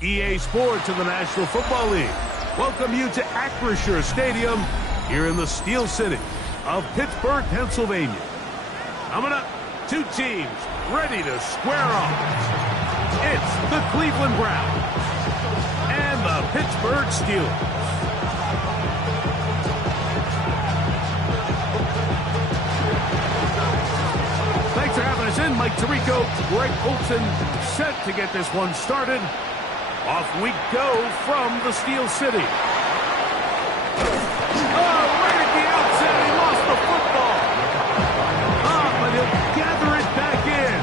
EA Sports of the National Football League welcome you to Acrisure Stadium here in the Steel City of Pittsburgh, Pennsylvania. Coming up, two teams ready to square off. It's the Cleveland Browns and the Pittsburgh Steelers. Thanks for having us in. Mike Tirico, Greg Olson, set to get this one started. Off we go from the Steel City. Oh, right at the outset, he lost the football. But he'll gather it back in.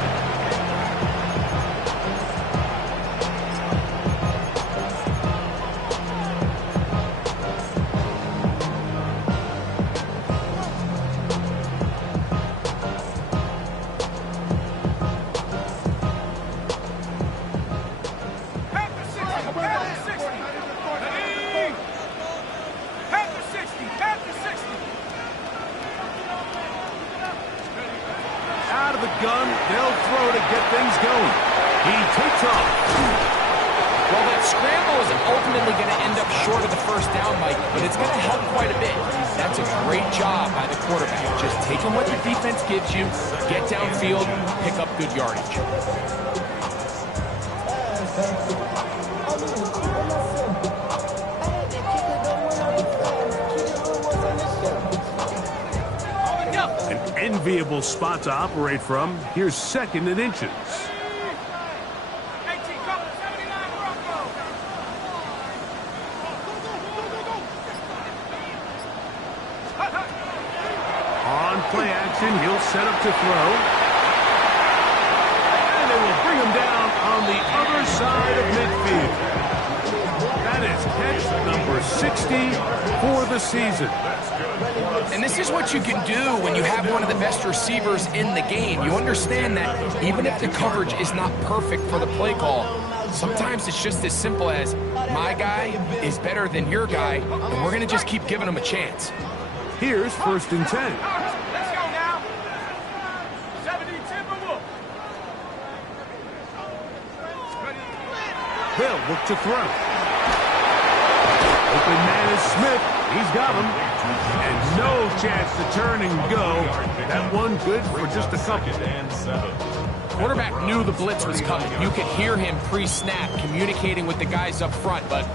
Gun, they'll throw to get things going. He takes off. Well, that scramble is ultimately going to end up short of the first down, Mike, but it's going to help quite a bit. That's a great job by the quarterback. Just taking what the defense gives you, get downfield, pick up good yardage. Enviable spot to operate from. Here's second and inches. On play action, he'll set up to throw. And they will bring him down on the other side of midfield. That is catch number 60 for the season. And this is what you can do when you have one of the best receivers in the game. You understand that even if the coverage is not perfect for the play call, sometimes it's just as simple as my guy is better than your guy, and we're going to just keep giving him a chance. Here's first and 10. Let's go now. 70-10. They'll look to throw. Open man is Smith. He's got him. And no chance to turn and go. That one good for just a couple. Quarterback knew the blitz was coming. You could hear him pre-snap communicating with the guys up front, but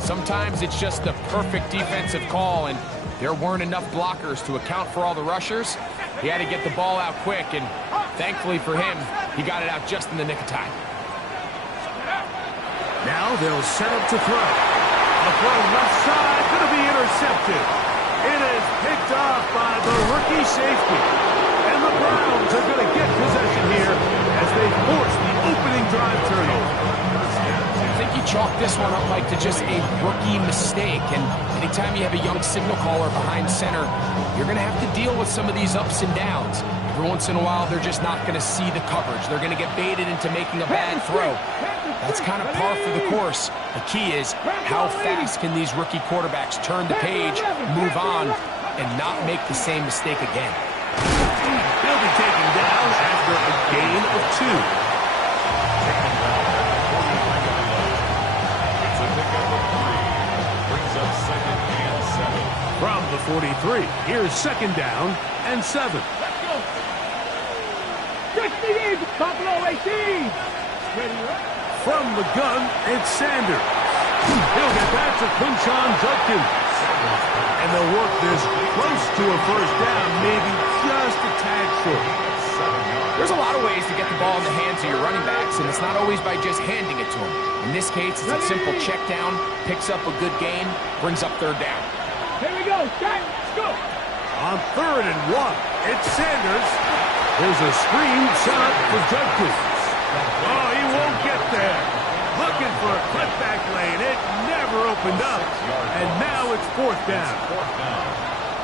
sometimes it's just the perfect defensive call, and there weren't enough blockers to account for all the rushers. He had to get the ball out quick, and thankfully for him, he got it out just in the nick of time. Now they'll set up to throw. A throw left side, going to be intercepted. It is picked off by the rookie safety. And the Browns are going to get possession here as they force the opening drive turnover. I think you chalk this one up, Mike, to just a rookie mistake. And anytime you have a young signal caller behind center, you're going to have to deal with some of these ups and downs. Every once in a while, they're just not going to see the coverage. They're going to get baited into making a bad throw. That's kind of par for the course. The key is how fast can these rookie quarterbacks turn the page, move on, and not make the same mistake again. He'll be taken down after a gain of 2. From the 43, here's second down and 7. From the gun, it's Sanders. He'll get that to Quinshon Judkins. And they'll work this close to a first down, maybe just a tad short. There's a lot of ways to get the ball in the hands of your running backs, and it's not always by just handing it to them. In this case, it's a simple check down, picks up a good gain, brings up third down. Here we go. Let's go. On 3rd and 1, it's Sanders. There's a screen set up for Judkins. Oh, he won't get there. Looking for a cutback lane. It never opened up. And now it's 4th down.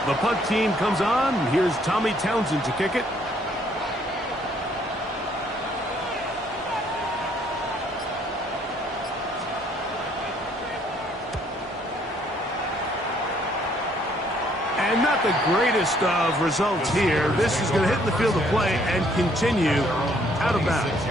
The punt team comes on. Here's Tommy Townsend to kick it. And not the greatest of results here. This is going to hit the field of play and continue out of bounds.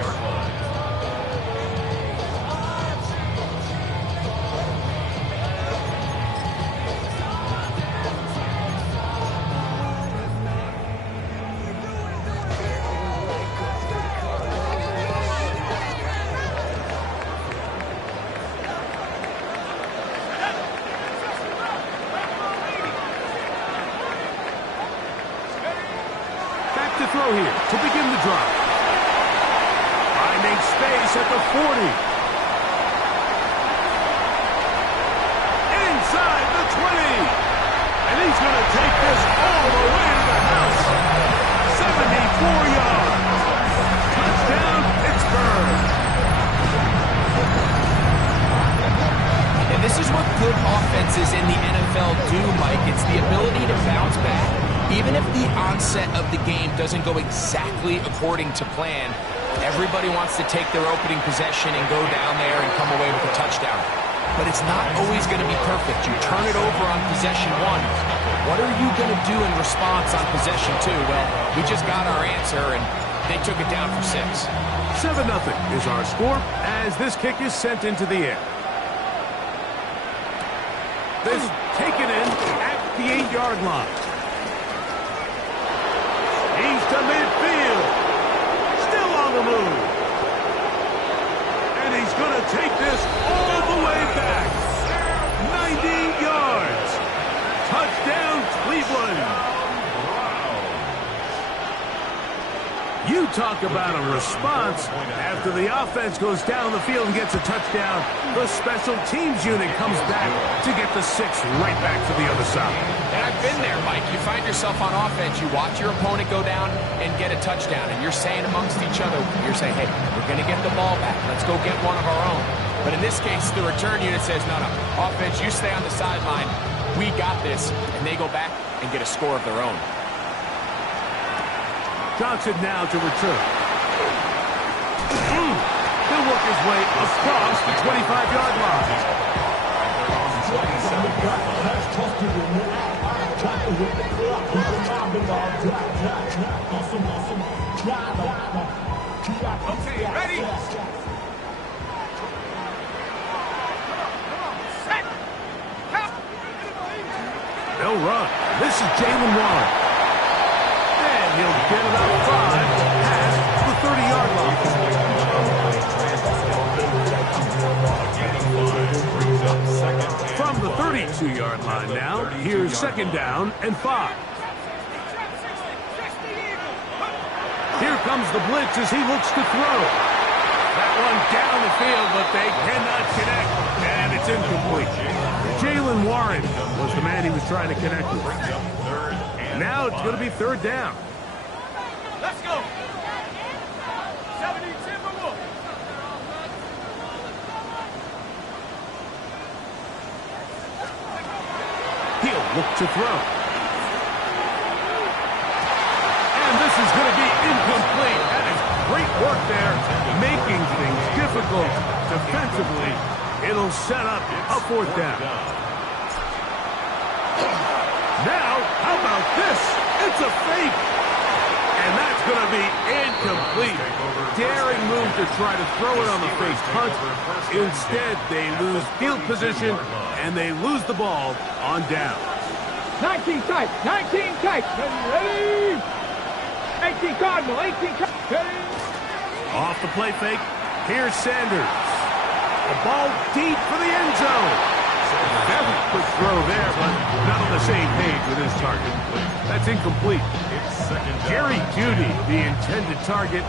throw here to begin the drive. Finding space at the 40. Inside the 20. And he's going to take this all the way to the house. 74 yards. Touchdown, Pittsburgh. And this is what good offenses in the NFL do, Mike. It's the ability to bounce back. Even if the onset of the game doesn't go exactly according to plan, everybody wants to take their opening possession and go down there and come away with a touchdown. But it's not always going to be perfect. You turn it over on possession 1. What are you going to do in response on possession 2? Well, we just got our answer, and they took it down for 6. 7-0 is our score as this kick is sent into the air. This taken in at the 8-yard line. He's to midfield. Still on the move. And he's going to take this all the way back. 90 yards. Touchdown, Cleveland. You talk about a response. After the offense goes down the field and gets a touchdown, the special teams unit comes back to get the 6 right back to the other side. And I've been there, Mike. You find yourself on offense, you watch your opponent go down and get a touchdown, and you're saying amongst each other, you're saying, hey, we're going to get the ball back. Let's go get one of our own. But in this case, the return unit says, no, offense, you stay on the sideline. We got this. And they go back and get a score of their own. Johnson now to return. He'll work his way across the 25-yard line. Okay, ready? Set. They'll run. This is Jalen Warren. And he'll get it up 5 past the 30-yard line. From the 32-yard line now, here's 2nd down and 5. Here comes the blitz as he looks to throw. That one down the field, but they cannot connect, and it's incomplete. Jalen Warren was the man he was trying to connect with. Now it's going to be 3rd down. Let's go. 70 Timberwolves. He'll look to throw. And this is going to be incomplete. That is great work there, making things difficult defensively. It'll set up a 4th down. Now, how about this? It's a fake. And that's going to be incomplete. Daring move to try to throw it on the fake punt. Instead, they lose field position, and they lose the ball on down. 19 tight. 19 tight. Ready? 18 Cardinal. 18 Cardinal. Off the play fake. Here's Sanders. The ball deep for the end zone. Very quick throw there, but not on the same page with his target. That's incomplete. Jerry Jeudy, the intended target,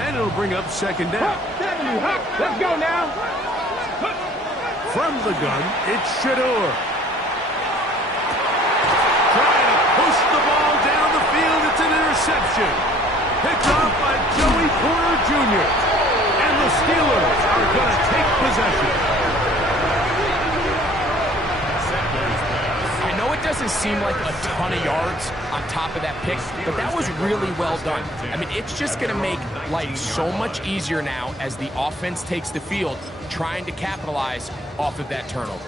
and it'll bring up 2nd down. 70. Let's go now. From the gun, it's Shador. Trying to push the ball down the field. It's an interception. Picked off by Joey Porter Jr. And the Steelers are going to take possession. It doesn't seem like a ton of yards on top of that pick, but that was really well done. I mean, it's just going to make life so much easier now as the offense takes the field, trying to capitalize off of that turnover.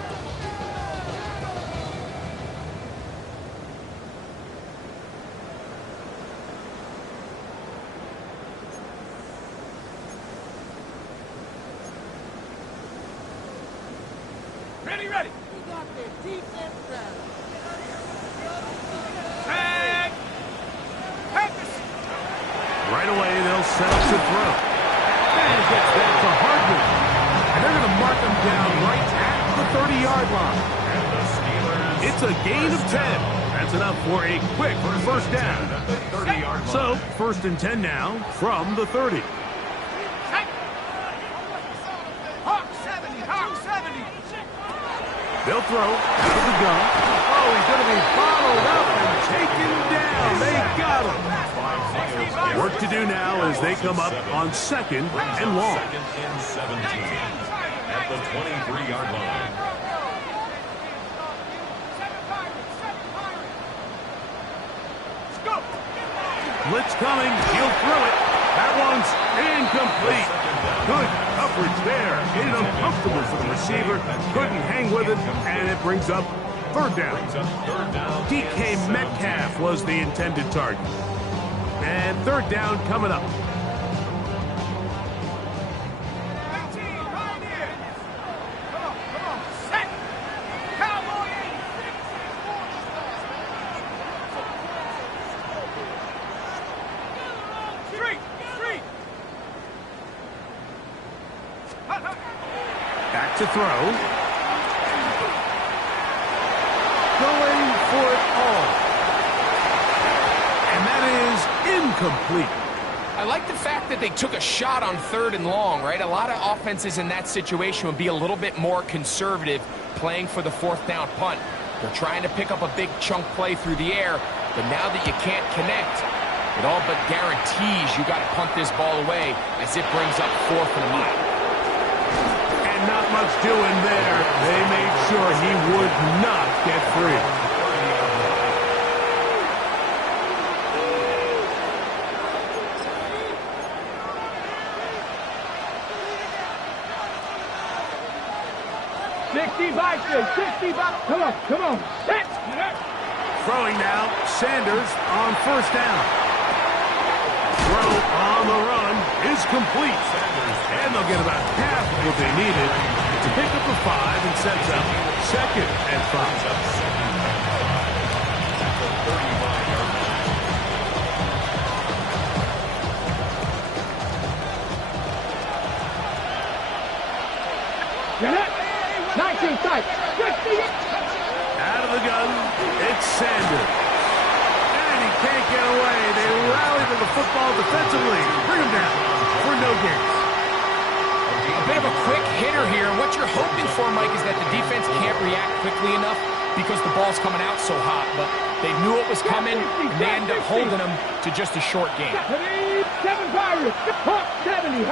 Ready, ready. We got their defense down. Right away, they'll set up to throw. And it gets back to Hardman. And they're going to mark him down right at the 30-yard line. It's a gain of 10. And That's enough for a quick first down. So, 1st and 10 now from the 30. Hawk 70, Hawk 70. They'll throw out of the gun. Oh, he's going to be followed up and taken down. They got him. Work to do now as they come up on 2nd and long. 2nd and 17 at the 23-yard line. Blitz coming. He'll throw it. That one's incomplete. Good coverage there. Made it uncomfortable for the receiver. Couldn't hang with it, and it brings up 3rd down. DK Metcalf was the intended target. And 3rd down coming up. Back to throw. Going for it all. And that is incomplete. I like the fact that they took a shot on 3rd and long, right? A lot of offenses in that situation would be a little bit more conservative playing for the 4th down punt. They're trying to pick up a big chunk play through the air, but now that you can't connect, it all but guarantees you got to punt this ball away as it brings up 4th and a mile. And not much doing there. They made sure he would not get free. Come on, come on. Set. Throwing now, Sanders on 1st down. Throw on the run is complete. And they'll get about half of what they needed to pick up a 5 and sets up 2nd and 5. Get it. 19 tight. 50. Out of the gun, it's Sanders. And he can't get away. They rally to the football defensively. Bring him down for no gain. A bit of a quick hitter here. What you're hoping for, Mike, is that the defense can't react quickly enough because the ball's coming out so hot. But they knew it was coming, and they end up holding them to just a short game. 7 Pirates. Hawk 70.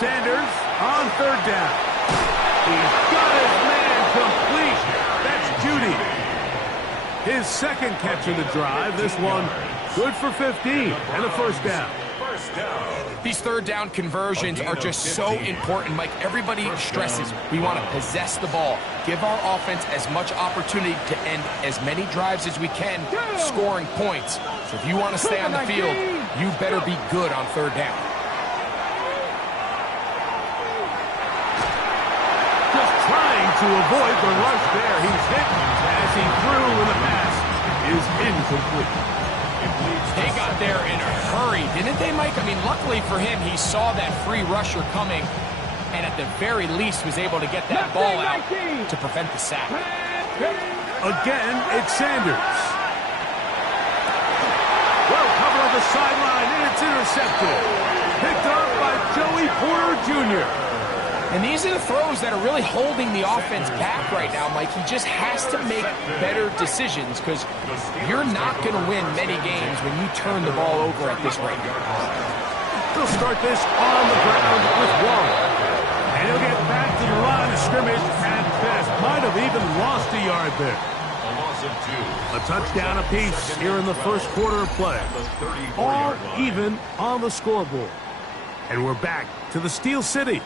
Sanders on 3rd down. He's got his man complete. That's Judy. His 2nd catch of the drive. This one good for 15 and a 1st down. These 3rd down conversions are just so important, Mike. Everybody stresses we want to possess the ball, give our offense as much opportunity to end as many drives as we can, scoring points. So if you want to stay on the field, you better be good on 3rd down. Just trying to avoid the rush there. He's hit as he threw, and the pass is incomplete. They got there in a hurry, didn't they, Mike? I mean, luckily for him, he saw that free rusher coming, and at the very least was able to get that ball out to prevent the sack. Again, it's Sanders. Well covered on the sideline, and it's intercepted. Picked up by Joey Porter Jr. And these are the throws that are really holding the offense back right now, Mike. He just has to make better decisions because you're not going to win many games when you turn the ball over at this rate. He'll start this on the ground with Waller. And he'll get back to the line of scrimmage at best. Might have even lost a yard there. A touchdown apiece here in the 1st quarter of play. All even on the scoreboard. And we're back to the Steel City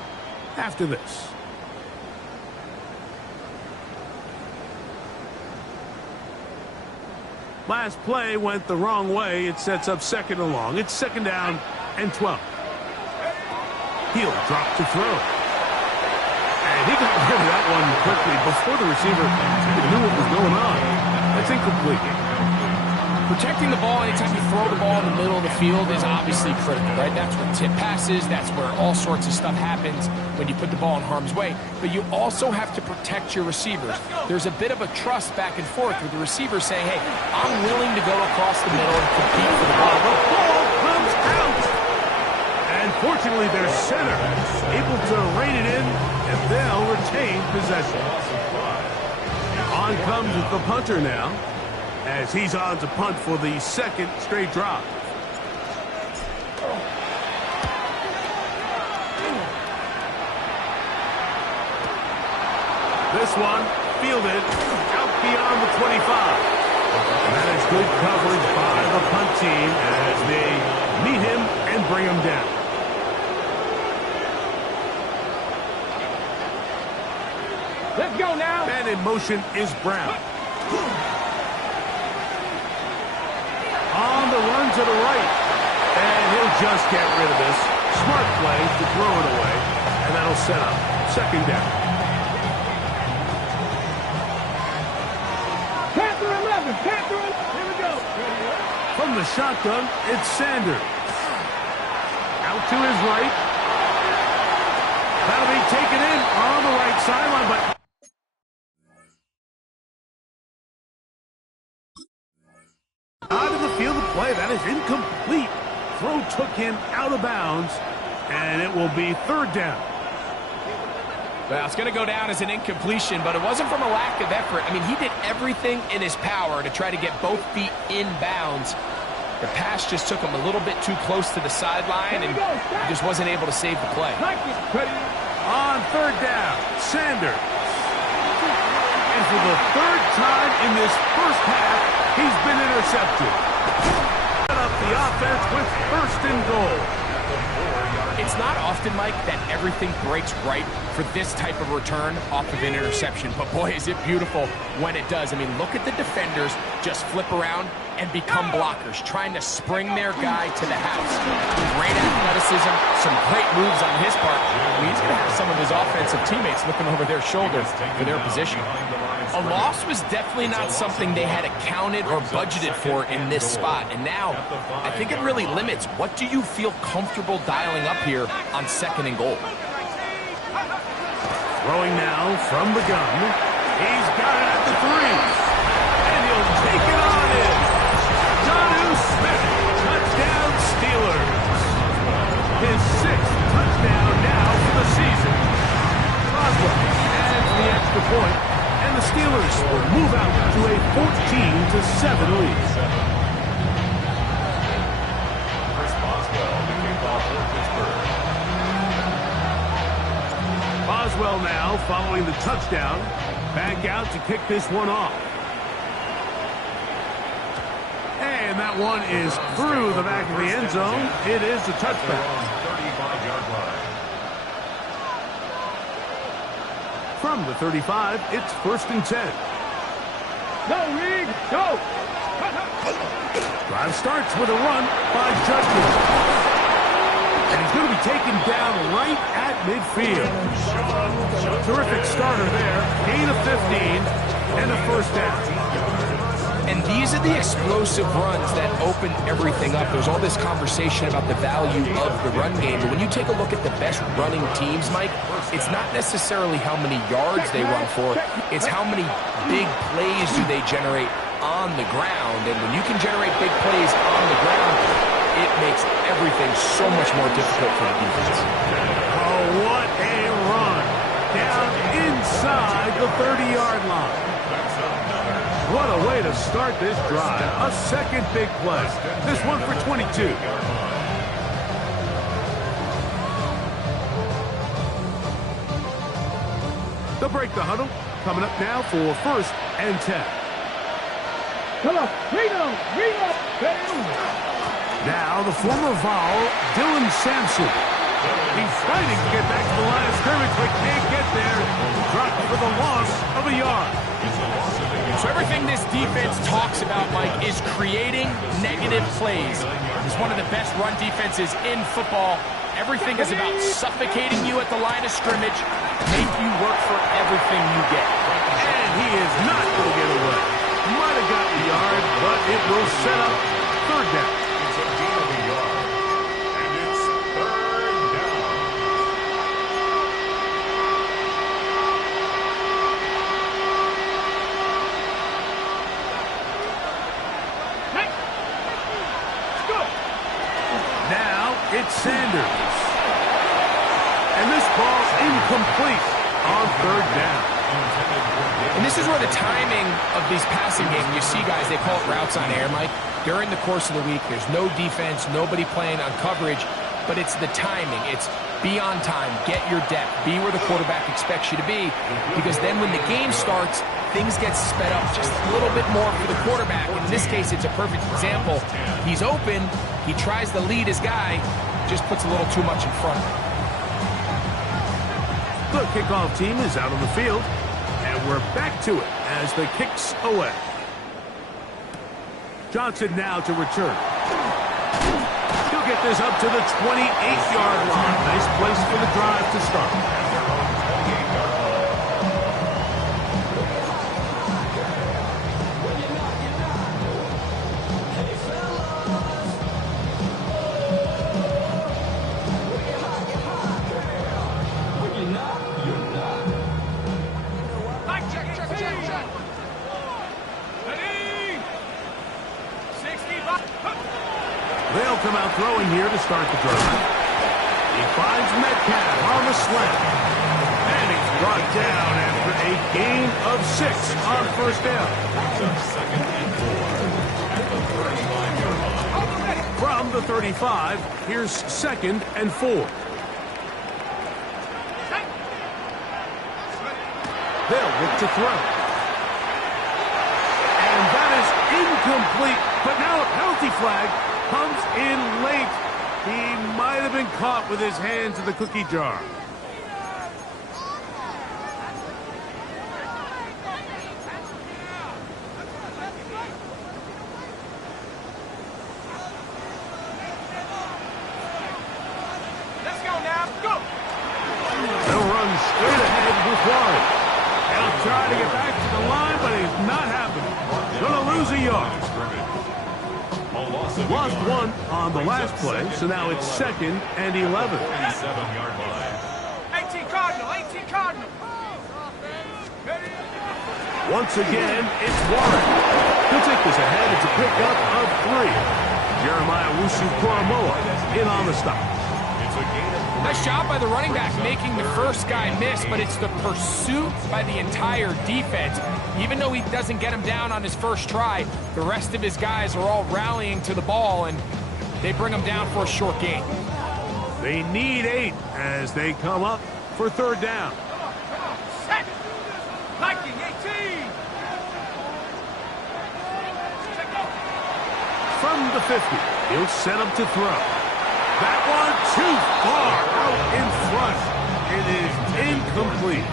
after this. Last play went the wrong way. It sets up 2nd and long. It's 2nd down and 12. He'll drop to throw. And he got rid of that one quickly before the receiver even knew what was going on. That's incomplete. Protecting the ball anytime you throw the ball in the middle of the field is obviously critical, right? That's where tip passes, that's where all sorts of stuff happens when you put the ball in harm's way. But you also have to protect your receivers. There's a bit of a trust back and forth with the receivers saying, hey, I'm willing to go across the middle and compete for the ball. The ball comes out. And fortunately, their center able to rein it in, and they'll retain possession. On comes the punter now, as he's on to punt for the second straight drive. This one fielded out beyond the 25. And that is good coverage by the punt team as they meet him and bring him down. Let's go now. And in motion is Brown. On the run to the right. And he'll just get rid of this. Smart play to throw it away. And that'll set up second down. Panther 11. Panther 11. Here we go. From the shotgun, it's Sanders. Out to his right. That'll be taken in on the right sideline, but out of the field of play. That is incomplete. Throw took him out of bounds, and it will be third down. Well, it's going to go down as an incompletion, but it wasn't from a lack of effort. I mean, he did everything in his power to try to get both feet in bounds. The pass just took him a little bit too close to the sideline, and he just wasn't able to save the play. On third down, Sanders. And for the third time in this first half, he's been intercepted. Set up the offense with first and goal. It's not often, Mike, that everything breaks right for this type of return off of an interception. But boy, is it beautiful when it does. I mean, look at the defenders just flip around and become blockers, trying to spring their guy to the house. Great athleticism, some great moves on his part. I mean, he's going to have some of his offensive teammates looking over their shoulders for their position. A loss was definitely not something they had accounted or budgeted for in this spot. And now, I think it really limits what do you feel comfortable dialing up here on second and goal. Throwing now from the gun. He's got it at the 3. And he'll take it on in. Jonnu Smith, touchdown Steelers. His 6th touchdown now for the season. Boswell adds the extra point, and the Steelers will move out to a 14-7 lead. Chris Boswell, the kickoff for Pittsburgh. Boswell now following the touchdown. Back out to kick this one off. And that one is through the back of the end zone. It is a touchback. 35-yard line. From the 35, it's 1st and 10. Go, Reed. Go. Drive starts with a run by Judkins. And he's going to be taken down right at midfield. Terrific starter there. Gain of 15 and a first down. And these are the explosive runs that open everything up. There's all this conversation about the value of the run game. But when you take a look at the best running teams, Mike, it's not necessarily how many yards they run for. It's how many big plays do they generate on the ground. And when you can generate big plays on the ground, it makes everything so much more difficult for the defense. Oh, what a run. Down inside the 30-yard line. What a way to start this drive. A second big play. This one for 22. They'll break the huddle. Coming up now for 1st and 10. Come on. Reload. Now the former Vol, Dylan Sampson. He's fighting to get back to the line of scrimmage, but can't get there. Dropped for the loss of a yard. So everything this defense talks about, Mike, is creating negative plays. It's one of the best run defenses in football. Everything is about suffocating you at the line of scrimmage, make you work for everything you get. And he is not going to get away. Might have got the yard, but it will set It's Sanders. And this ball's incomplete on third down. And this is where the timing of these passing games, you see guys, they call it routes on air, Mike. During the course of the week, there's no defense, nobody playing on coverage, but it's the timing. It's be on time, get your depth, be where the quarterback expects you to be, because then when the game starts, things get sped up just a little bit more for the quarterback. In this case, it's a perfect example. He's open, he tries to lead his guy, just puts a little too much in front. The kickoff team is out on the field, and we're back to it as the kick's away. Johnson now to return. He'll get this up to the 28-yard line. Nice place for the drive to start. They'll come out throwing here to start the drive. He finds Metcalf on the slant. And he's brought down after a gain of 6 on first down. From the 35, here's 2nd and 4. They'll look to throw. And that is incomplete, but now a penalty flag comes in late. He might have been caught with his hands in the cookie jar. Let's go now. Go. They'll run straight ahead with Warren. He'll try to get back to the line, but it's not happening. Gonna lose a yard. Lost 1 on the last play, so now it's 2nd and 11. 37-yard line. 18 Cardinal. 18 Cardinal. Once again, it's Warren. He'll take this ahead. It's a pickup of 3. Jeremiah Wusu-Koromoa in on the stop. It's a gain of 3. Nice job by the running back making the first guy miss, but it's the pursuit by the entire defense. Even though he doesn't get him down on his first try, the rest of his guys are all rallying to the ball, and they bring him down for a short gain. They need 8 as they come up for third down. Set. Liking 18. From the 50, he'll set him to throw. That one too far out in front. It is incomplete.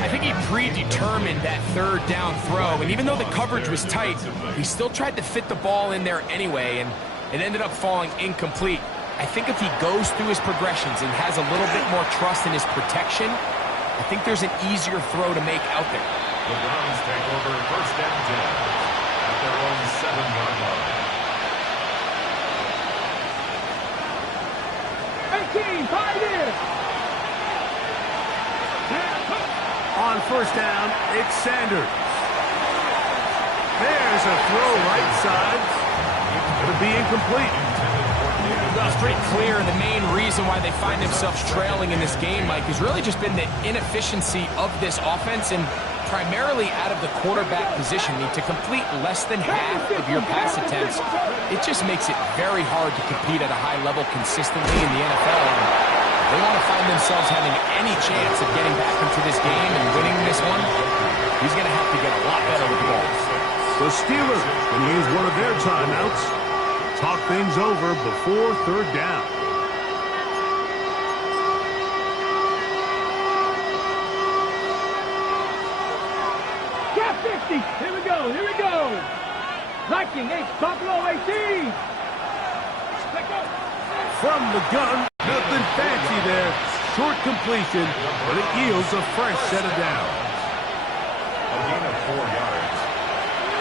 I think he predetermined that third down throw, and even though the coverage was tight, he still tried to fit the ball in there anyway, and it ended up falling incomplete. I think if he goes through his progressions and has a little bit more trust in his protection, I think there's an easier throw to make out there. The Browns take over first and 10 at their own 7-yard line. 18. 5 years. On first down, it's Sanders. There's a throw right side. It'll be incomplete. Well, it's pretty clear the main reason why they find themselves trailing in this game, Mike, has really just been the inefficiency of this offense and primarily out of the quarterback position. To complete less than half of your pass attempts, it just makes it very hard to compete at a high level consistently in the NFL. And they want to find themselves having any chance of getting back into this game and winning this one. He's going to have to get a lot better with the ball. The Steelers can use one of their timeouts. Talk things over before third down. Gap 50. Here we go. Here we go. Liking 8. Buffalo 18. From the gun, nothing fancy there. Short completion, but it yields a fresh set of downs. A gain of 4 yards.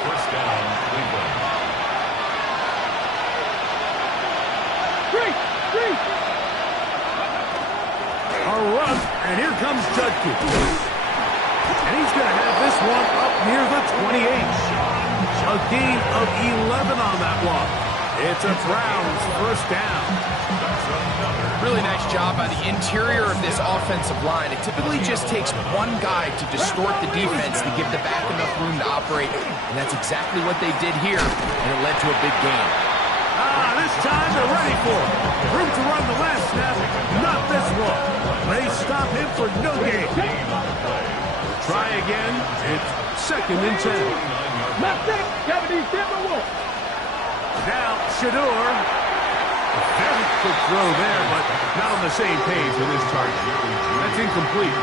First down, Cleveland. 3. A run, and here comes Judkins. And he's going to have this one up near the 28. A gain of 11 on that one. It's a Browns first down. Really nice job by the interior of this offensive line. It typically just takes one guy to distort the defense to give the back enough room to operate, and that's exactly what they did here, and it led to a big gain. This time they're ready for it. Room to run the last snap, not this one. They stop him for no gain. Try again. It's 2nd and 10. Left it, 77-1. Now, Shador. A very quick throw there, but not on the same page with his target. That's incomplete.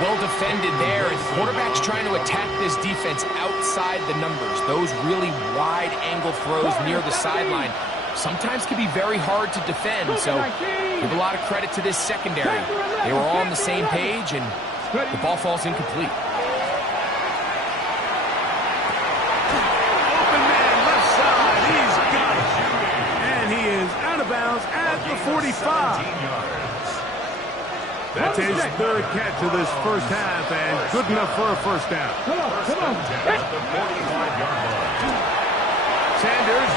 Well defended there, and the quarterback's trying to attack this defense outside the numbers. Those really wide angle throws near the sideline sometimes can be very hard to defend, so give a lot of credit to this secondary. They were all on the same page, and the ball falls incomplete. Open man, left side, he's got it. And he is out of bounds at the 45. That's his 3rd catch of this first half, and good enough for a first down. Come on. Sanders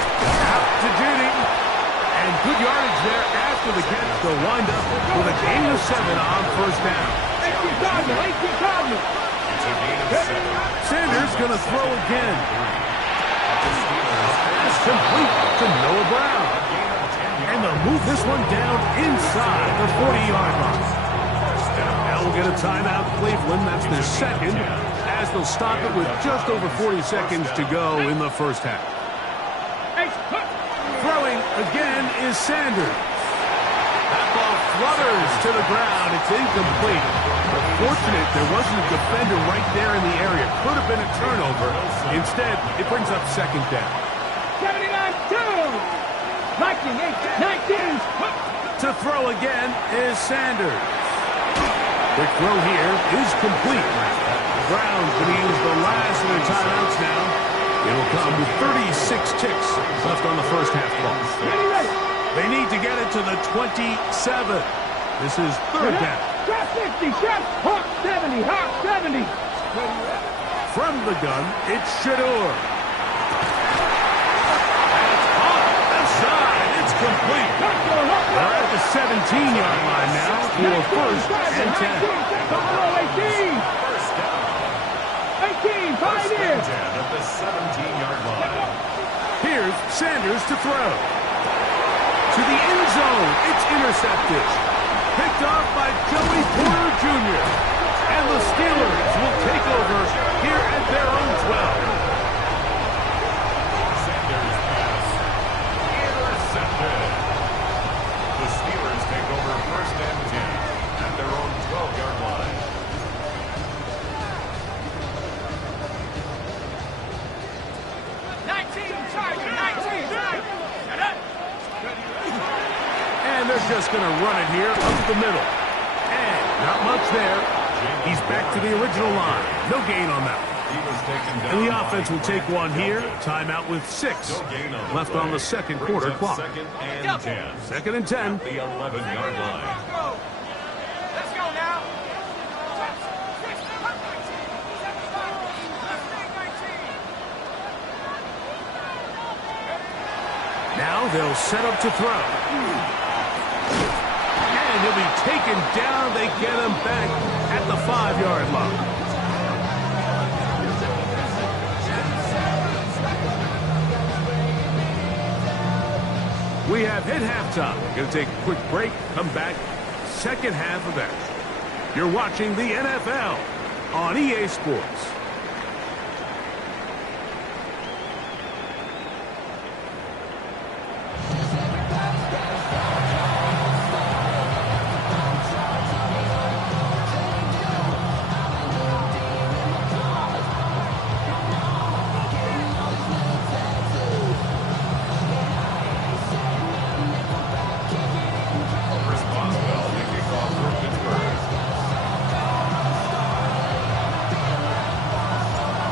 out to Judy. And good yardage there after the catch. They'll wind up with a gain of 7 on first down. 18 Cardinal. Sanders going to throw again. Pass complete to Noah Brown. And they'll move this one down inside the 40-yard line. Now we'll get a timeout, Cleveland. That's their 2nd, as they'll stop it with just over 40 seconds to go in the first half. Throwing again is Sanders. That ball flutters to the ground. It's incomplete. But fortunate there wasn't a defender right there in the area. Could have been a turnover. Instead, it brings up 2nd down. 79-2. Viking 19. To throw again is Sanders. Quick throw here is complete. The Browns going to use the last of their timeouts now. It'll come with 36 ticks left on the first half clock. They need to get it to the 27. This is 3rd down. Shot 50, shot Hawk 70, Hawk 70. From the gun, it's Shador. That's off left side. It's complete. They're at the 17-yard line now for 1st and 10. Buffalo 18. 18, Pioneer. At the 17-yard line. Here's Sanders to throw. To the end zone. It's intercepted. Picked off by Joey Porter Jr. And the Steelers will take over here at their own 12. Sanders pass. Intercepted. The Steelers take over 1st and 10 at their own 12-yard line. And they're just going to run it here up the middle. And not much there. He's back to the original line. No gain on that one. And the offense will take one here. Timeout with 6 left on the 2nd quarter clock. 2nd and 10. 2nd and 10. The 11-yard line. Let's go now. Now they'll set up to throw. And he'll be taken down. They get him back at the 5-yard line. We have hit halftime. We're going to take a quick break, come back, 2nd half of action. You're watching the NFL on EA Sports.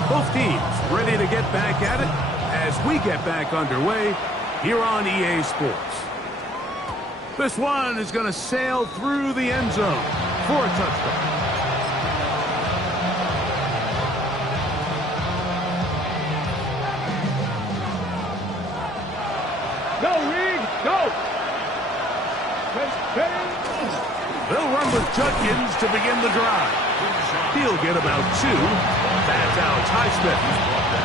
Both teams ready to get back at it as we get back underway here on EA Sports. This one is going to sail through the end zone for a touchdown. They'll run with Judkins to begin the drive. He'll get about 2. That's Alex Highsmith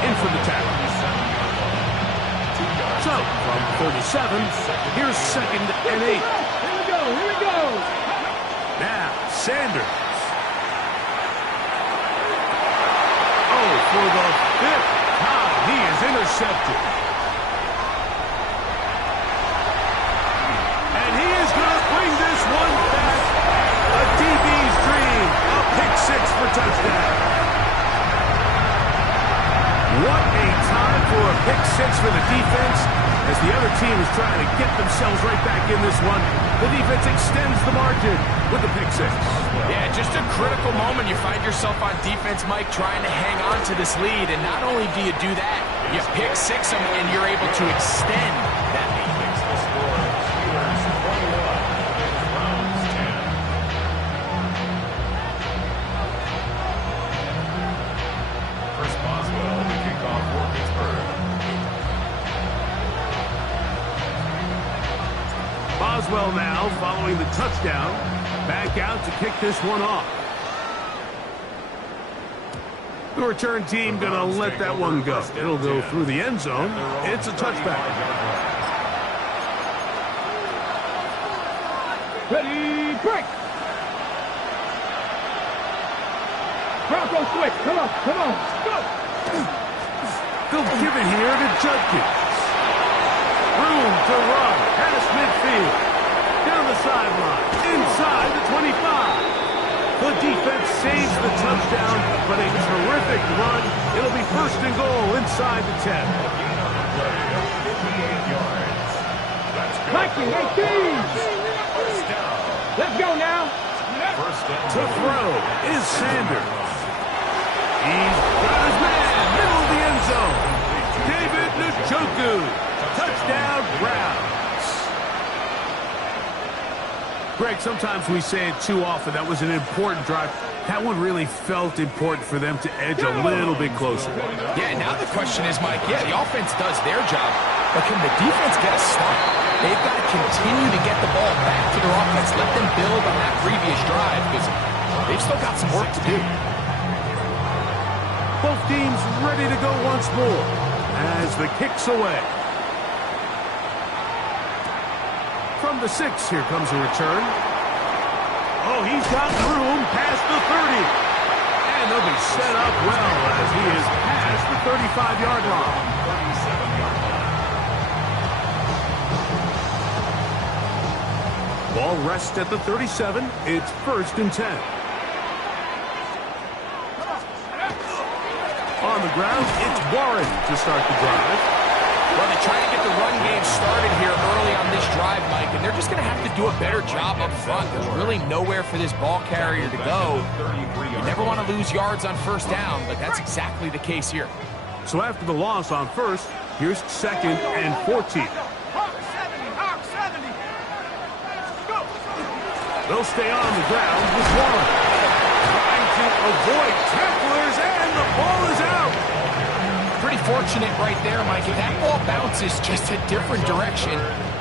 in for the tackle. So, from 37, here's 2nd and 8. Here we go, here we go. Now, Sanders. Oh, for the 5th time, he is intercepted. And he is going to bring this one back. A DB's dream. A pick 6 for touchdown. What a time for a pick 6 for the defense. As the other team is trying to get themselves right back in this one, the defense extends the margin with the pick 6. Yeah, just a critical moment. You find yourself on defense, Mike, trying to hang on to this lead. And not only do you do that, you pick 6 them and you're able to extend that lead. Boswell now following the touchdown. Back out to kick this one off. The return team going to let that one go. It'll go through the end zone. It's a touchback. Ready, break. Broncos quick. Come on, come on. Go. They'll give it here to Judkins. Room to run. Past midfield. Down the sideline. Inside the 25. The defense saves the touchdown, but a terrific run. It'll be 1st and goal inside the 10. Viking, 18. Let's go now. To throw is Sanders. He's got his man. Middle of the end zone. David Njoku. Touchdown, Browns. Greg, sometimes we say it too often. That was an important drive. That one really felt important for them to edge a little bit closer. Yeah, now the question is, Mike, yeah, the offense does their job, but can the defense get a stop? They've got to continue to get the ball back to their offense. Let them build on that previous drive because they've still got some work to do. Both teams ready to go once more as the kick's away. From the 6, here comes a return. Oh, he's got room past the 30. And they'll be set up well as he is past the 35-yard line. Ball rests at the 37. It's 1st and 10. On the ground, it's Warren to start the drive. Well, they're trying to get the run game started here early on this drive, Mike, and they're just going to have to do a better job up front. There's really nowhere for this ball carrier to go. You never want to lose yards on 1st down, but that's exactly the case here. So after the loss on 1st, here's 2nd and 14. They'll stay on the ground with Warren. Trying to avoid tacklers, and the ball is out. Pretty fortunate right there, Mike. If that ball bounces just a different direction,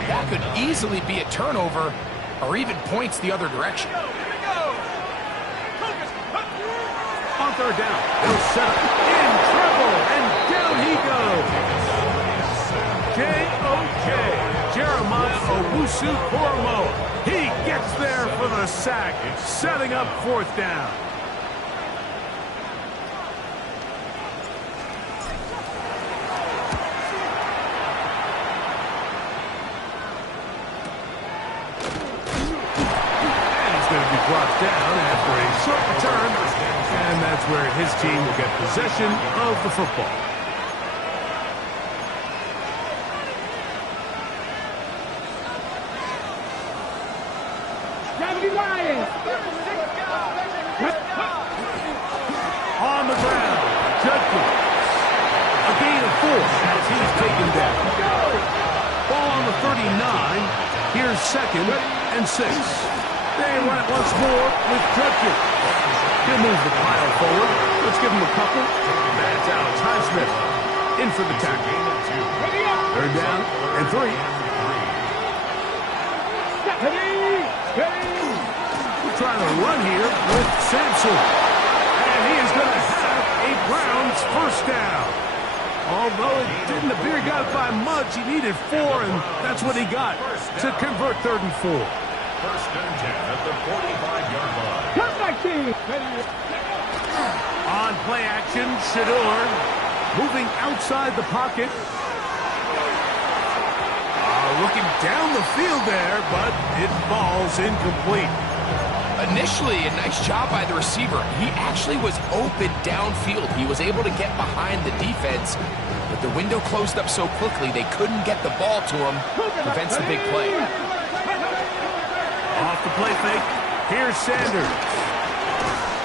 that could easily be a turnover or even points the other direction. On 3rd down, they'll set up in trouble, and down he goes. J.O.K. Jeremiah Owusu-Koromoa. He gets there for the sack, setting up 4th down. Brought down after a short return, and that's where his team will get possession of the football. On the ground, Judkins. A gain of 4 as he's taken down. Ball on the 39. Here's 2nd and 6. They run it once more with Judkins. He'll move the pile forward. Let's give him a couple. That's Alex Highsmith in for the tackle. 3rd down and 3. trying to run here with Sampson. And he is going to have a Browns first down. Although it didn't appear he got it by much, he needed 4, and that's what he got to convert 3rd and 4. First and 10 at the 45-yard line. Comeback team. On play action, Shador moving outside the pocket. Looking down the field there, but it falls incomplete. Initially, a nice job by the receiver. He actually was open downfield. He was able to get behind the defense, but the window closed up so quickly they couldn't get the ball to him. Prevents the big play. Off the play fake. Here's Sanders.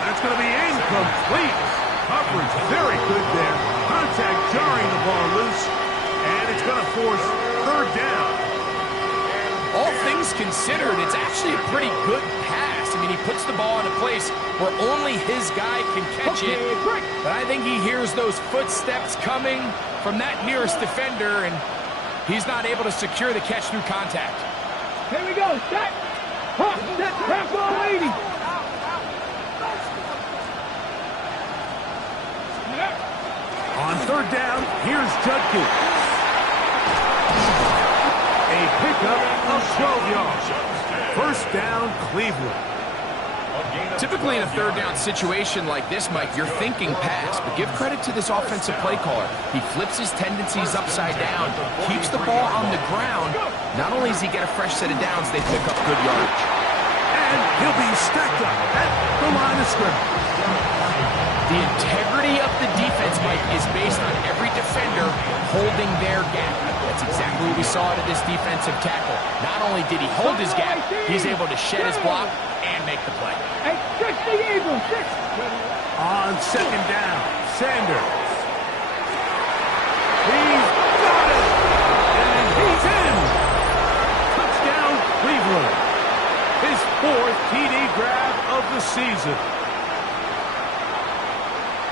That's going to be incomplete. Coverage very good there. Contact jarring the ball loose, and it's going to force 3rd down. All things considered, it's actually a pretty good pass. I mean, he puts the ball in a place where only his guy can catch it. But I think he hears those footsteps coming from that nearest defender, and he's not able to secure the catch through contact. Here we go. Set. Hop. Set. Half ball 80. On 3rd down, here's Judkins. A pickup of 12 yards. First down, Cleveland. Typically in a 3rd down situation like this, Mike, you're thinking pass, but give credit to this offensive play caller. He flips his tendencies upside down, keeps the ball on the ground. Not only does he get a fresh set of downs, they pick up good yardage. And he'll be stacked up at the line of scrimmage. The integrity of the defense, Mike, is based on every defender holding their gap. That's exactly what we saw out of this defensive tackle. Not only did he hold his gap, he's able to shed his block and make the play. Hey, 60 Eagles. 6. On 2nd down, Sanders. He's got it. And he's in. Touchdown, Cleveland. His 4th TD grab of the season.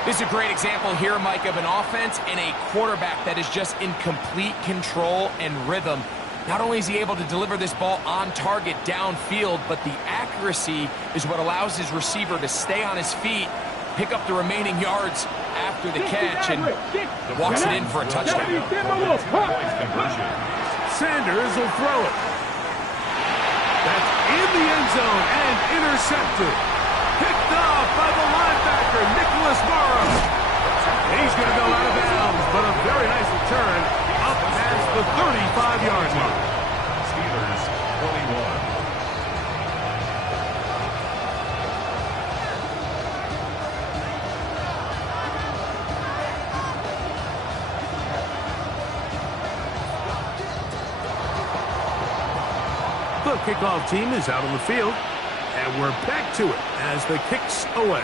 This is a great example here, Mike, of an offense and a quarterback that is just in complete control and rhythm. Not only is he able to deliver this ball on target downfield, but the accuracy is what allows his receiver to stay on his feet, pick up the remaining yards after the catch, and walks it in for a touchdown. Sanders will throw it. That's in the end zone and intercepted. Picked off by the linebacker, Nicholas Morrow. He's going to go out of bounds, but a very nice return up past the 35-yard line. Steelers 21. The kickoff team is out on the field, and we're back to it as the kick's away.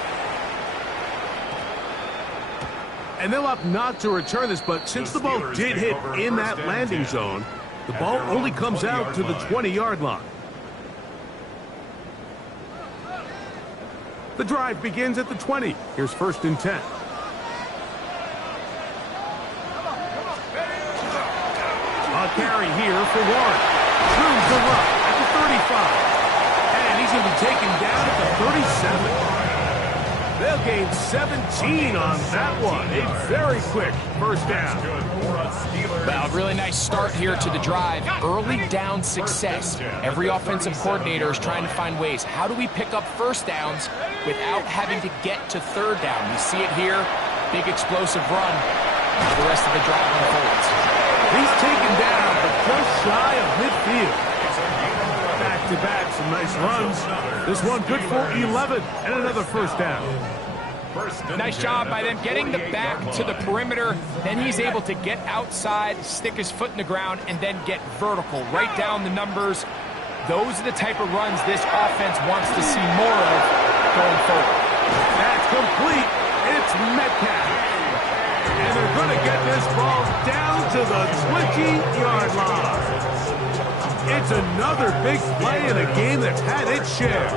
And they'll opt not to return this, but since the ball did hit in that landing zone, the ball only comes out to the 20-yard line. The drive begins at the 20. Here's 1st and 10. A carry here for Warren. Room to run at the 35. And he's going to be taken down at the 37. They'll gain 17 on that one. A very quick first down. Well, really nice start here to the drive. Early down success. Every offensive coordinator is trying to find ways. How do we pick up first downs without having to get to 3rd down? We see it here. Big explosive run. Now the rest of the drive unfolds. He's taken down, but just shy of midfield. Back-to-back, some nice runs. This one good for 11 and another first down. Nice job by them getting the back to the perimeter. Then he's able to get outside, stick his foot in the ground, and then get vertical. Right down the numbers. Those are the type of runs this offense wants to see more of going forward. That's complete. It's Metcalf. And they're going to get this ball down to the 20-yard line. It's another big play in a game that's had its share.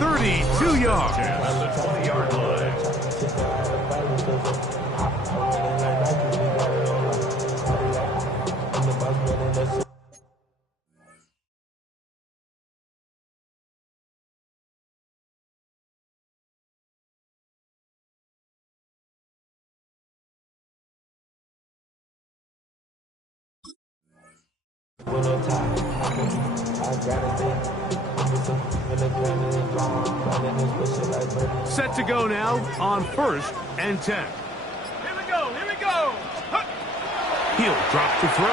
32 yards. Set to go now on 1st and 10. Here we go, here we go. He'll drop to throw.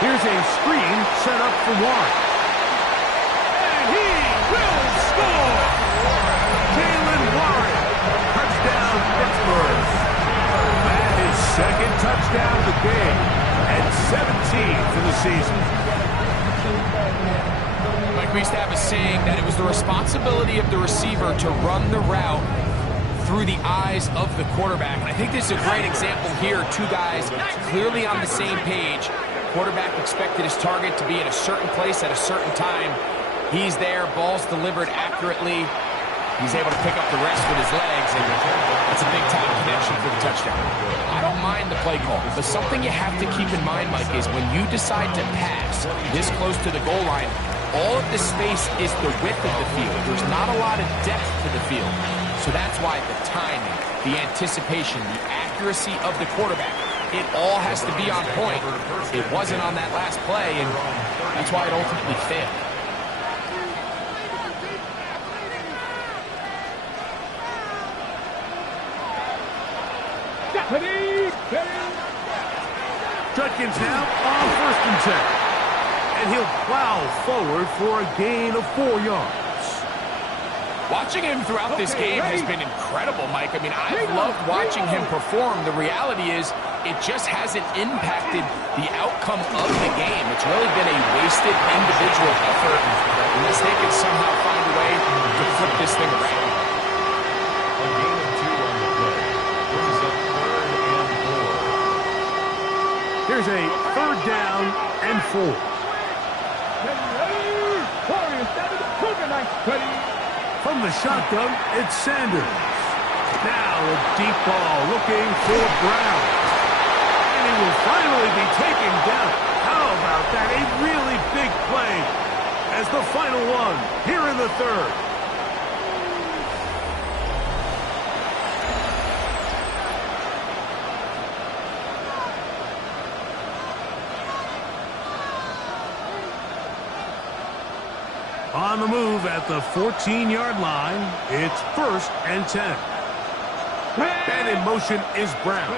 Here's a screen set up for one. And he will score! Jalen Warren, touchdown Pittsburgh. That is second touchdown of the game and 17 for the season. Like we used to have a saying that it was the responsibility of the receiver to run the route through the eyes of the quarterback. And I think this is a great example here. Two guys clearly on the same page. Quarterback expected his target to be at a certain place at a certain time. He's there, ball's delivered accurately. He's able to pick up the rest with his legs, and that's a big-time connection for the touchdown. I don't mind the play call, but something you have to keep in mind, Mike, is when you decide to pass this close to the goal line, all of the space is the width of the field. There's not a lot of depth to the field. So that's why the timing, the anticipation, the accuracy of the quarterback, it all has to be on point. It wasn't on that last play, and that's why it ultimately failed. Judkins now on 1st and 10. And he'll plow forward for a gain of 4 yards. Watching him throughout this game has been incredible, Mike. I mean, I've loved watching him perform. The reality is it just hasn't impacted the outcome of the game. It's really been a wasted individual effort unless they can somehow find a way to flip this thing around. A gain of 2 on the play. Brings up 3rd and 4. Here's a 3rd down and 4. From the shotgun, it's Sanders. Now a deep ball looking for Brown. And he will finally be taken down. How about that? A really big play as the final one here in the 3rd. On the move at the 14-yard line, it's 1st and 10. And in motion is Brown.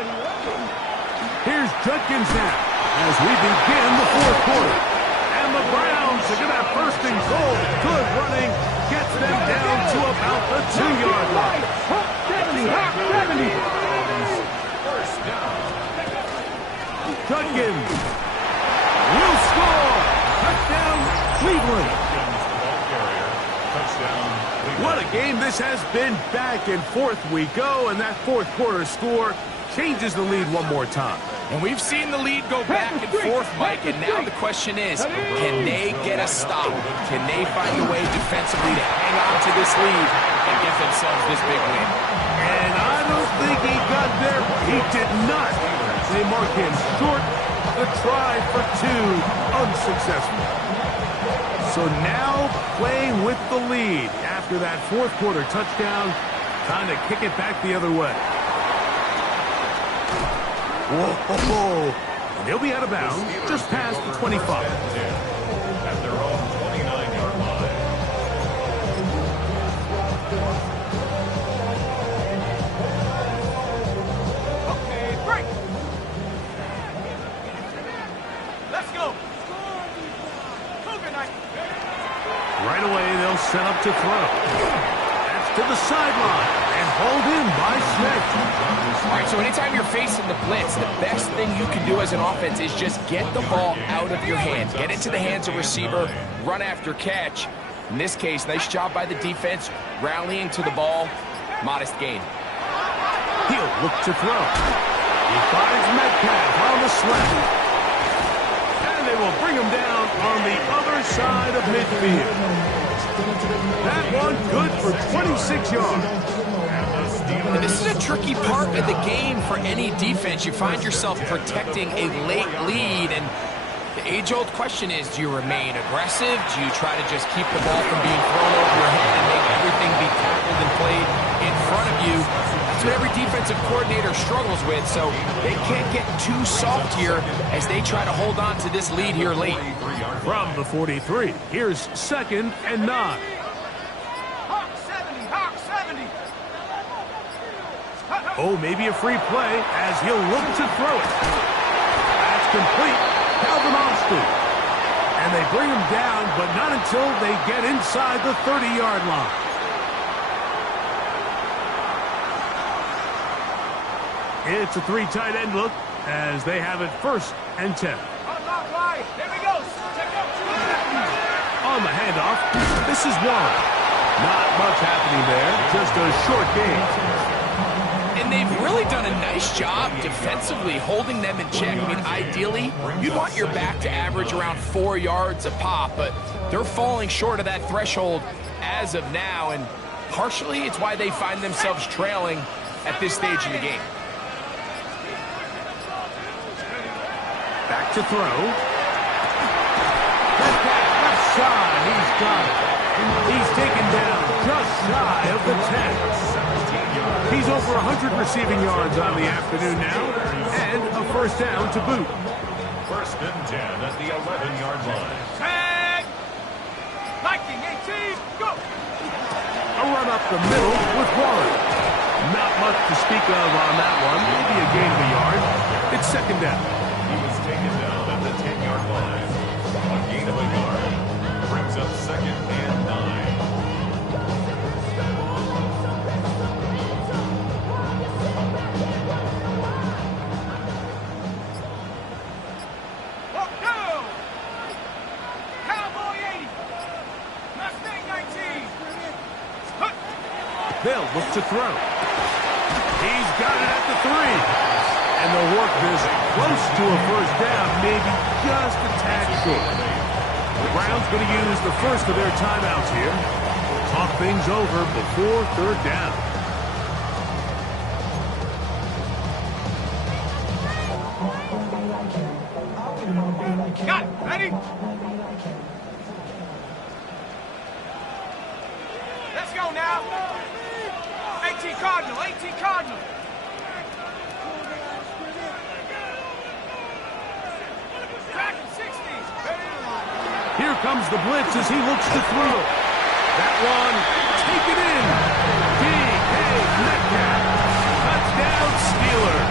Here's Judkins now as we begin the 4th quarter. And the Browns are going to have 1st and goal. Good running gets them down to about the 2-yard line. 70. First down. Judkins will score. Touchdown, Cleveland. What a game this has been. Back and forth we go, and that 4th quarter score changes the lead one more time. And we've seen the lead go back and forth, Mike, and now the question is, can they get a stop? Can they find a way defensively to hang on to this lead and get themselves this big win? And I don't think he got there. He did not. They mark him short. The try for 2 unsuccessful. So now playing with the lead after that 4th quarter touchdown, trying to kick it back the other way. Whoa! And he'll be out of bounds just past the 25. At their own 29-yard line. Okay, break. Let's go. Right away, they'll set up to throw. That's to the sideline and hauled in by Smith. All right, so anytime you're facing the blitz, the best thing you can do as an offense is just get the ball out of your hands. Get into the hands of receiver, run after catch. In this case, nice job by the defense, rallying to the ball. Modest gain. He'll look to throw. He finds Metcalf on the slant. And they will bring him down on the other side of midfield. That one good for 26 yards. And this is a tricky part of the game for any defense. You find yourself protecting a late lead, and the age-old question is, do you remain aggressive? Do you try to just keep the ball from being thrown over your head and make everything be tackled and played in front of you? That's what every defense defensive coordinator struggles with, so they can't get too soft here as they try to hold on to this lead here late. From the 43, here's 2nd and 9. Hawk 70, Hawk 70. Oh, maybe a free play as he'll look to throw it. That's complete. Calvin Austin. And they bring him down, but not until they get inside the 30-yard line. It's a 3 tight end look as they have it 1st and 10. Unlock wide. There we go. Check out. On the handoff, this is Warren. Not much happening there, just a short game. And they've really done a nice job defensively holding them in check. I mean, ideally, you'd want your back to average around 4 yards a pop, but they're falling short of that threshold as of now, and partially it's why they find themselves trailing at this stage in the game. Back to throw. Left side, he's got it. He's taken down just shy of the 10. He's over 100 receiving yards on the afternoon now, and a 1st down to boot. 1st and 10 at the 11-yard line. Tag. Viking 18. Go. A run up the middle with Warren. Not much to speak of on that one. Maybe a gain of a yard. It's 2nd down. He was taken down at the 10-yard line. A gain of a yard. Brings up 2nd and 9. Walk down. Cowboy 80. Mustang 19. They'll look to throw. He's got it at the 3. And they'll work this close to a 1st down, maybe just a tad short. The Browns going to use the 1st of their timeouts here. Talk things over before 3rd down. Got it. Ready? Let's go now. 18 Cardinal. 18 Cardinal. Tracking 60. Here comes the blitz as he looks to throw. That one taken in. D.K. Metcalf. Touchdown Steelers.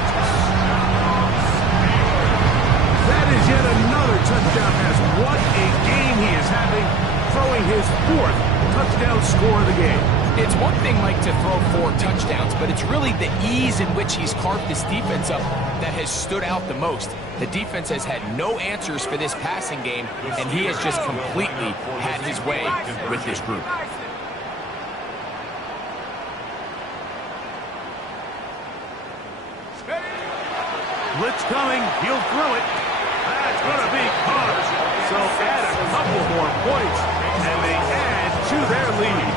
That is yet another touchdown pass. What a game he is having, throwing his 4th touchdown score of the game. It's one thing, Mike, to throw 4 touchdowns, but it's really the ease in which he's carved this defense up that has stood out the most. The defense has had no answers for this passing game, and he has just completely had his way with this group. Blitz coming. He'll throw it. That's going to be caught. So add a couple more points, and they add to their lead.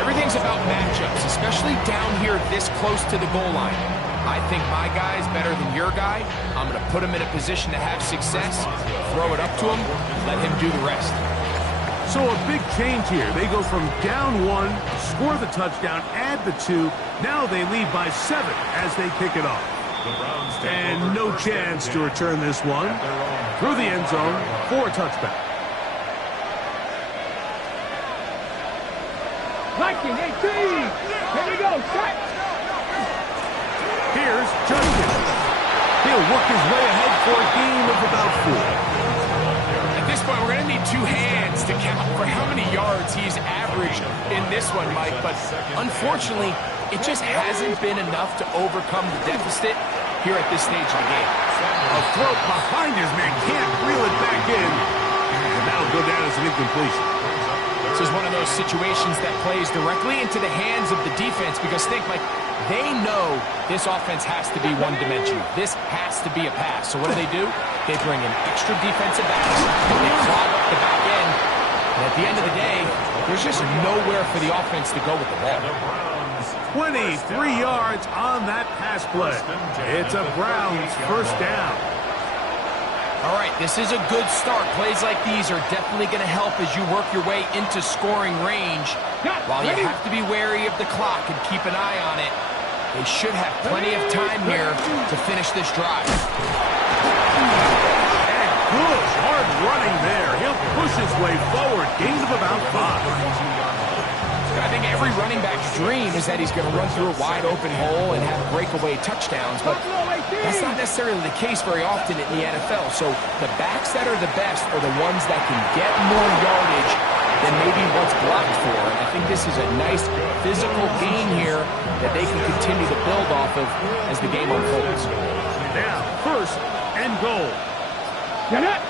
Everything's about matchups, especially down here this close to the goal line. I think my guy is better than your guy. I'm going to put him in a position to have success, throw it up to him, let him do the rest. So a big change here. They go from down 1, score the touchdown, add the 2. Now they lead by 7 as they kick it off. And no chance to return this one through the end zone for a touchback. Viking 18. Here we go. Set. Here's Judkins. He'll work his way ahead for a gain of about 4. At this point, we're going to need 2 hands to count for how many yards he's averaged in this one, Mike. But unfortunately, it just hasn't been enough to overcome the deficit here at this stage of the game. A throw behind his man, can't reel it back in. And that'll go down as an incompletion. This is one of those situations that plays directly into the hands of the defense because think, like, they know this offense has to be one-dimensional. This has to be a pass. So what do? They bring in extra defensive backs. They clog up the back end. And at the end of the day, there's just nowhere for the offense to go with the ball. 23 yards on that pass play. It's a Browns 1st down. All right, this is a good start. Plays like these are definitely going to help as you work your way into scoring range. While you have to be wary of the clock and keep an eye on it, They should have plenty of time here to finish this drive. And good hard running there. He'll push his way forward. Gain of about 5. I think every running back's dream is that he's going to run through a wide open hole and have breakaway touchdowns, but that's not necessarily the case very often in the NFL. So the backs that are the best are the ones that can get more yardage than maybe what's blocked for. And I think this is a nice physical gain here that they can continue to build off of as the game unfolds. Now, first and goal. Get it.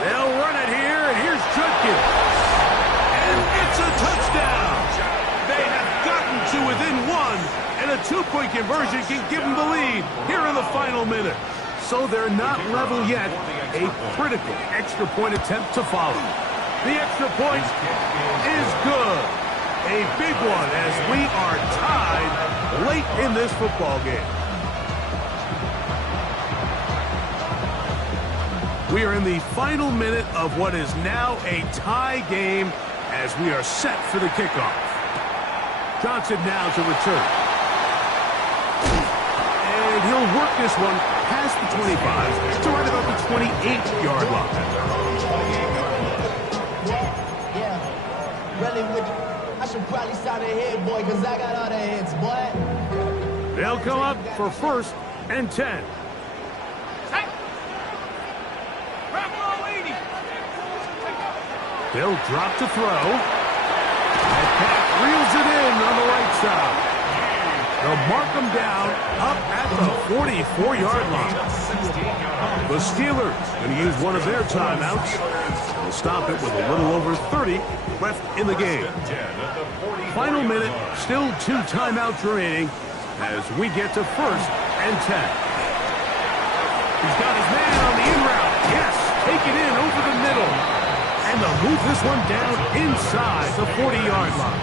They'll run it here, and here's Judkins. And it's a touchdown. They have gotten to within 1, and a 2-point conversion can give them the lead here in the final minute. So they're not level yet. A critical extra point attempt to follow. The extra point is good. A big one as we are tied late in this football game. We are in the final minute of what is now a tie game as we are set for the kickoff. Johnson now to return. And he'll work this one past the 25 to right about the 28-yard line. Yeah, really with I should probably start a head, boy, because I got all the heads, boy. They'll come up for first and 10. They'll drop to throw. And Pat reels it in on the right side. They'll mark them down up at the 44-yard line. The Steelers going to use one of their timeouts. They'll stop it with a little over 30 left in the game. Final minute, still 2 timeouts remaining as we get to first and 10. He's got his man on the in route. Yes, take it in over the middle. And they'll move this one down inside the 40-yard line.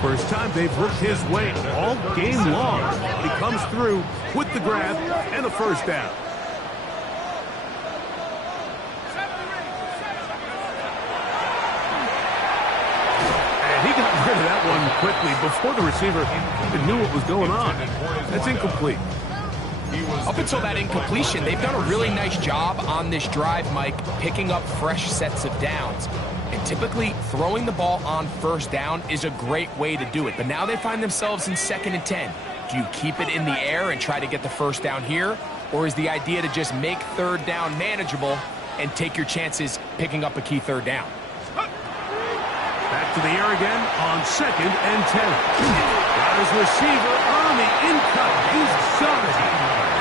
First time they've worked his way all game long. He comes through with the grab and a first down. And he got rid of that one quickly before the receiver even knew what was going on. That's incomplete. Up until that incompletion, they've done a really nice job on this drive, Mike, picking up fresh sets of downs. And typically, throwing the ball on first down is a great way to do it. But now they find themselves in 2nd and 10. Do you keep it in the air and try to get the first down here? Or is the idea to just make 3rd down manageable and take your chances picking up a key 3rd down? Back to the air again on 2nd and 10. Got his receiver on the in-cut. He's got it.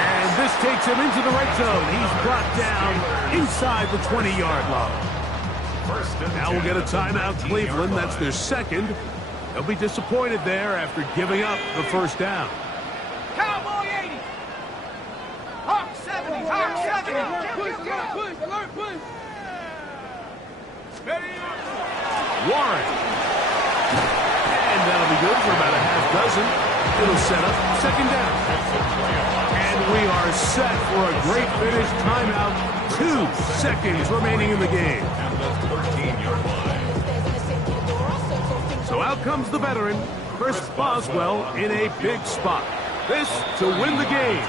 And this takes him into the right zone. He's brought down inside the 20-yard line. Now we'll get a timeout, Cleveland. That's their second. They'll be disappointed there after giving up the first down. Cowboy 80. Hawk 70. Hawk 70. Push, alert, push. Warren. And that'll be good for about a half dozen. It'll set up 2nd down. And we are set for a great finish. Timeout. 2 seconds remaining in the game. So out comes the veteran, Chris Boswell, in a big spot. This to win the game.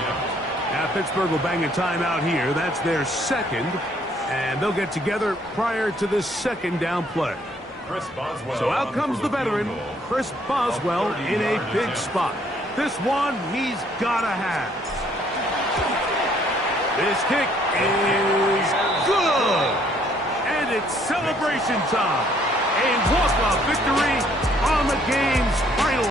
Now Pittsburgh will bang a timeout here. That's their second. And they'll get together prior to this 2nd down play. So out comes the veteran, Chris Boswell, in a big spot. This one he's got to have. This kick is good. And it's celebration time. A walk-off victory on the game's final.